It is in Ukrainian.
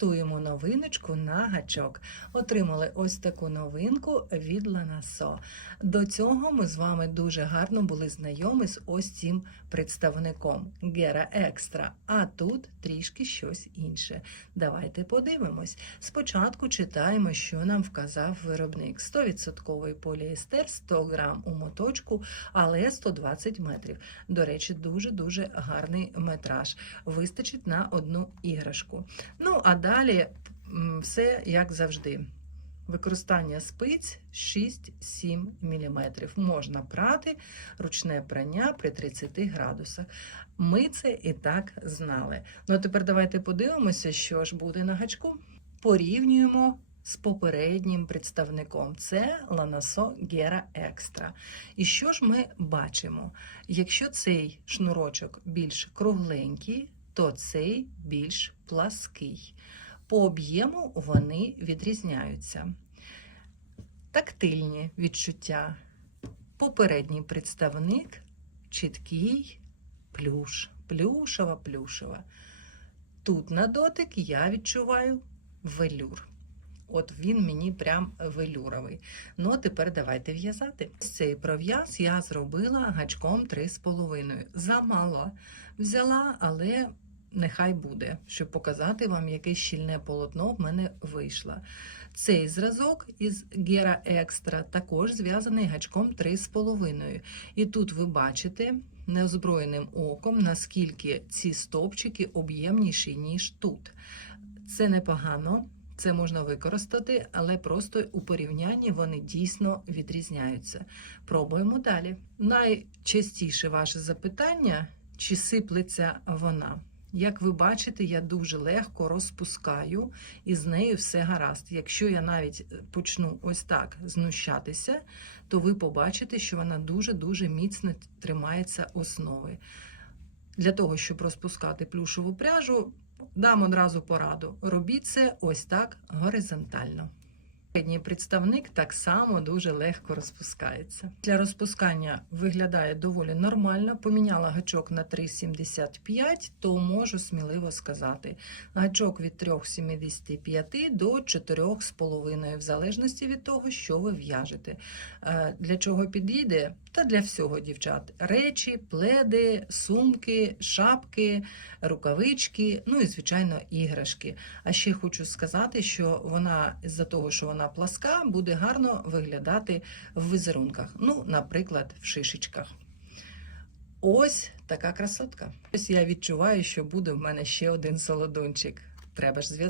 Тестуємо новиночку на гачок. Отримали ось таку новинку від Ланасо. До цього ми з вами дуже гарно були знайомі з ось цим представником Гера Екстра. А тут трішки щось інше. Давайте подивимось. Спочатку читаємо, що нам вказав виробник: 100% поліестер, 100 грам у моточку, але 120 метрів. До речі, дуже дуже гарний метраж. Вистачить на одну іграшку. Ну, а далі м, все як завжди. Використання спиць 6-7 мм. Можна прати ручне прання при 30 градусах. Ми це і так знали. Ну а тепер давайте подивимося, що ж буде на гачку. Порівнюємо з попереднім представником. Це Lanaso Gera Extra. І що ж ми бачимо? Якщо цей шнурочок більш кругленький, то цей більш плаский. По об'єму вони відрізняються. Тактильні відчуття. Попередній представник чіткий плюш, плюшева, плюшева. Тут на дотик я відчуваю велюр. От він мені прям велюровий. Ну, тепер давайте в'язати. Цей пров'яз я зробила гачком 3,5. Замало взяла, але нехай буде, щоб показати вам, яке щільне полотно в мене вийшло. Цей зразок із Гера Екстра також зв'язаний гачком 3,5. І тут ви бачите неозброєним оком, наскільки ці стовпчики об'ємніші, ніж тут. Це непогано. Це можна використати, але просто у порівнянні вони дійсно відрізняються. Пробуємо далі. Найчастіше ваше запитання, чи сиплеться вона. Як ви бачите, я дуже легко розпускаю і з нею все гаразд. Якщо я навіть почну ось так знущатися, то ви побачите, що вона дуже-дуже міцно тримається основи. Для того, щоб розпускати плюшову пряжу, дам одразу пораду. Робіть це ось так горизонтально. Передній представник так само дуже легко розпускається. Для розпускання виглядає доволі нормально. Поміняла гачок на 3,75, то можу сміливо сказати. Гачок від 3,75 до 4,5, в залежності від того, що ви в'яжете. Е, Для чого підійде? Та для всього, дівчат. Речі, пледи, сумки, шапки, рукавички, ну і, звичайно, іграшки. А ще хочу сказати, що вона з-за того, що вона пласка, буде гарно виглядати в візерунках. Ну, наприклад, в шишечках. Ось така красотка. Ось я відчуваю, що буде в мене ще один солодончик. Треба ж зв'язати.